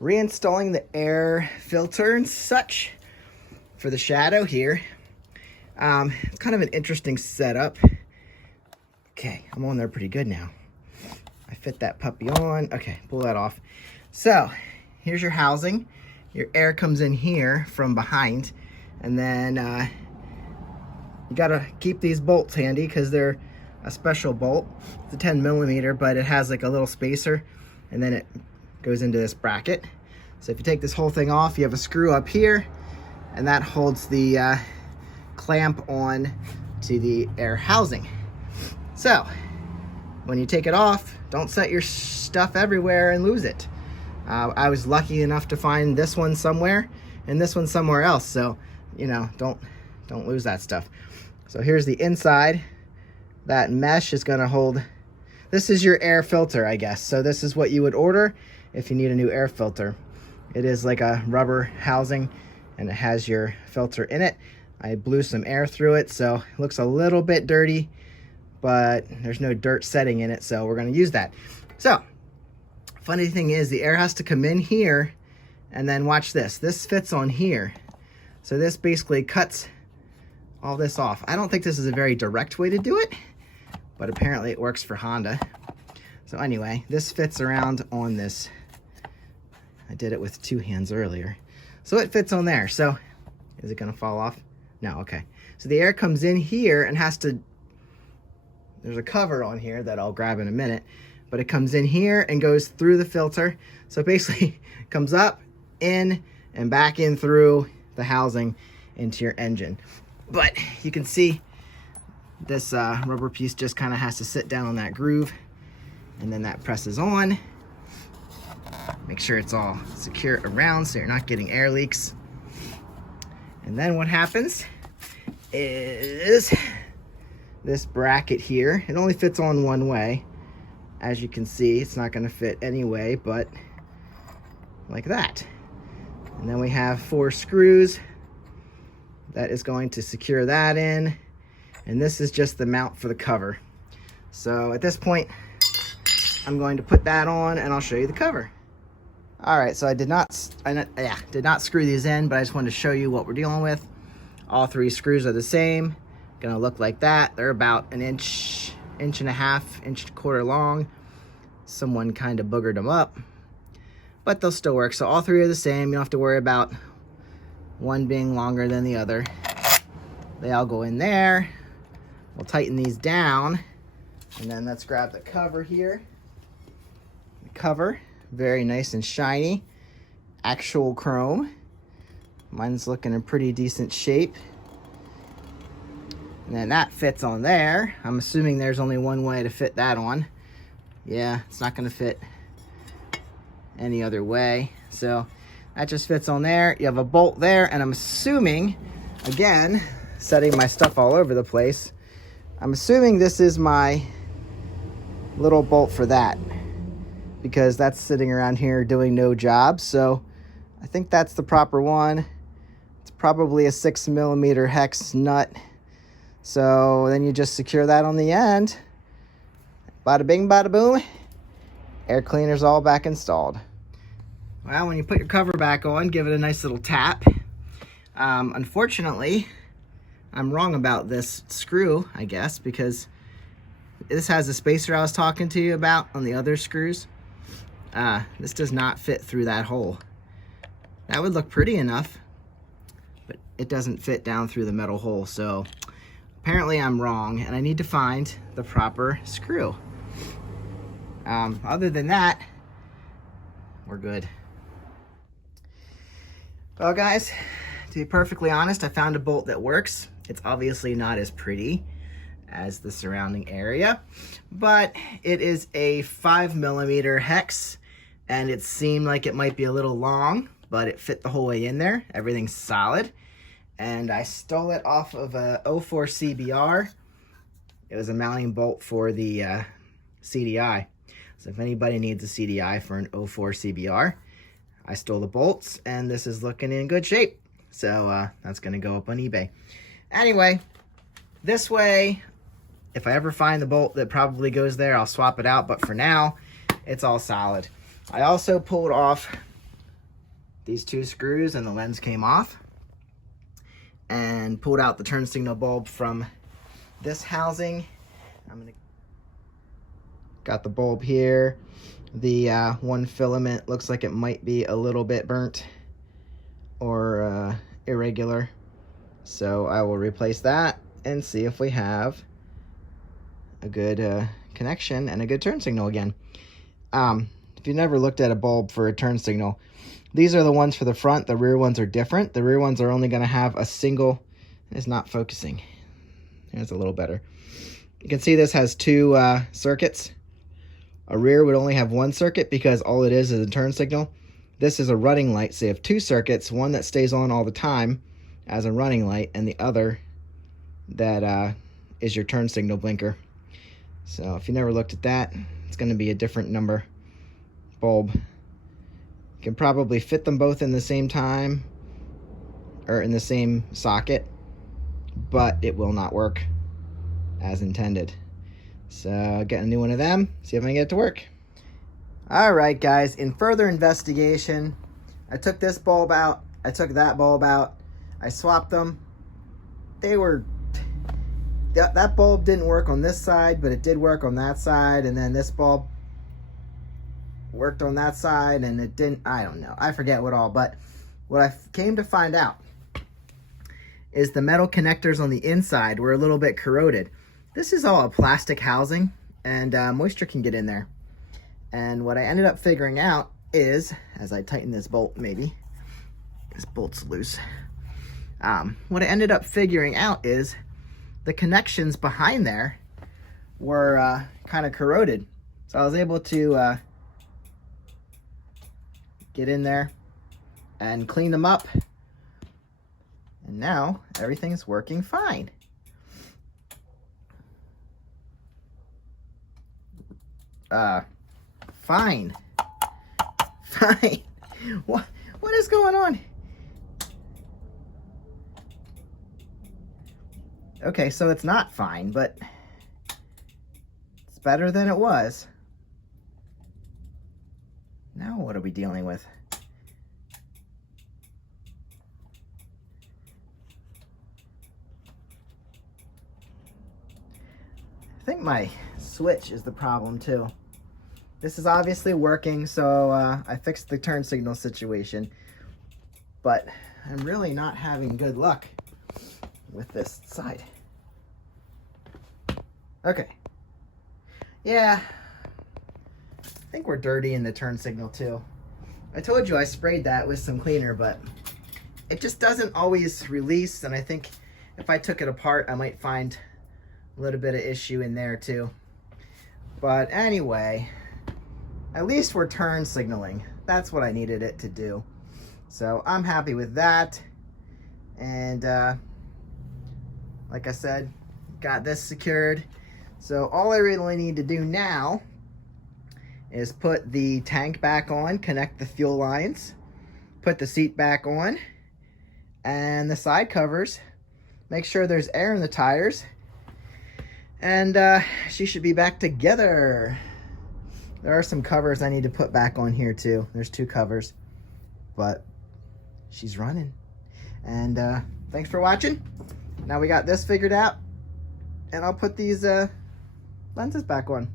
reinstalling the air filter and such for the Shadow here. It's kind of an interesting setup. Okay, I'm on there pretty good now. I fit that puppy on. Okay, pull that off. So here's your housing. Your air comes in here from behind, and then you gotta keep these bolts handy because they're a special bolt. It's a 10 millimeter, but it has like a little spacer, and then it goes into this bracket. So if you take this whole thing off, you have a screw up here, and that holds the clamp on to the air housing. So when you take it off, don't set your stuff everywhere and lose it. I was lucky enough to find this one somewhere and this one somewhere else, so you know, don't lose that stuff. So here's the inside. That mesh is going to hold, this is your air filter, I guess. So this is what you would order if you need a new air filter. It is like a rubber housing, and it has your filter in it. I blew some air through it, so it looks a little bit dirty, but there's no dirt setting in it, so we're going to use that. So funny thing is, the air has to come in here, and then watch this. This fits on here. So this basically cuts all this off. I don't think this is a very direct way to do it, but apparently it works for Honda. So anyway, this fits around on this. I did it with 2 hands earlier. So it fits on there. So is it gonna fall off? No, okay. So the air comes in here and has to, there's a cover on here that I'll grab in a minute, but it comes in here and goes through the filter. So basically it comes up, in, and back in through the housing into your engine. But you can see this rubber piece just kind of has to sit down on that groove, and then that presses on. Make sure it's all secure around so you're not getting air leaks. And then what happens is this bracket here, it only fits on one way. As you can see, it's not going to fit anyway, but like that. And then we have 4 screws that is going to secure that in, and this is just the mount for the cover. So at this point, I'm going to put that on, and I'll show you the cover. All right, so I did not screw these in, but I just wanted to show you what we're dealing with. All 3 screws are the same. Gonna look like that. They're about an inch and a half, inch and a quarter long. Someone kind of boogered them up, but they'll still work. So all 3 are the same. You don't have to worry about one being longer than the other. They all go in there. We'll tighten these down, and then let's grab the cover here. The cover, very nice and shiny, actual chrome. Mine's looking in pretty decent shape. And then that fits on there. I'm assuming there's only one way to fit that on. Yeah, it's not going to fit any other way. So that just fits on there. You have a bolt there, and I'm assuming, again, setting my stuff all over the place, I'm assuming this is my little bolt for that, because that's sitting around here doing no job. So I think that's the proper one. It's probably a 6 millimeter hex nut. So then you just secure that on the end. Bada bing, bada boom. Air cleaner's all back installed. Well, when you put your cover back on, give it a nice little tap. Unfortunately, I'm wrong about this screw, I guess, because this has the spacer I was talking to you about on the other screws. This does not fit through that hole. That would look pretty enough, but it doesn't fit down through the metal hole. So apparently I'm wrong, and I need to find the proper screw. Other than that, we're good. Well, guys, to be perfectly honest, I found a bolt that works. It's obviously not as pretty as the surrounding area, but it is a 5 millimeter hex, and it seemed like it might be a little long, but it fit the whole way in there. Everything's solid, and I stole it off of a 04 CBR. It was a mounting bolt for the CDI. So if anybody needs a CDI for an 04 CBR, I stole the bolts, and this is looking in good shape. So that's gonna go up on eBay. Anyway, this way, if I ever find the bolt that probably goes there, I'll swap it out, but for now, it's all solid. I also pulled off these two screws and the lens came off, and pulled out the turn signal bulb from this housing. Got the bulb here. The one filament looks like it might be a little bit burnt or irregular, so I will replace that and see if we have a good connection and a good turn signal again. If you've never looked at a bulb for a turn signal, these are the ones for the front. The rear ones are different. The rear ones are only going to have a single. It's not focusing. It's a little better. You can see this has two circuits. A rear would only have one circuit because all it is a turn signal. This is a running light, so you have two circuits, one that stays on all the time as a running light, and the other that is your turn signal blinker. So if you never looked at that, it's going to be a different number bulb. You can probably fit them both in the same time or in the same socket, but it will not work as intended. So get a new one of them, see if I can get it to work. Alright guys, in further investigation, I took this bulb out, I took that bulb out, I swapped them. That bulb didn't work on this side, but it did work on that side, and then this bulb worked on that side and it didn't. I don't know, I forget what all, but what I came to find out is the metal connectors on the inside were a little bit corroded. This is all a plastic housing, and moisture can get in there. And what I ended up figuring out is, as I tighten this bolt, maybe this bolt's loose. What I ended up figuring out is the connections behind there were kind of corroded. So I was able to get in there and clean them up. And now everything's working fine. Fine. What is going on? Okay, so it's not fine, but it's better than it was. Now what are we dealing with? I think my switch is the problem too. This is obviously working, so I fixed the turn signal situation, but I'm really not having good luck with this side. Okay. Yeah, I think we're dirty in the turn signal too. I told you I sprayed that with some cleaner, but it just doesn't always release, and I think if I took it apart, I might find a little bit of issue in there too. But anyway, at least we're turn signaling. That's what I needed it to do. So I'm happy with that. And like I said, got this secured. So all I really need to do now is put the tank back on, connect the fuel lines, put the seat back on, and the side covers, make sure there's air in the tires, and she should be back together. There are some covers I need to put back on here too. There's two covers, but she's running. And thanks for watching. Now we got this figured out, and I'll put these lenses back on.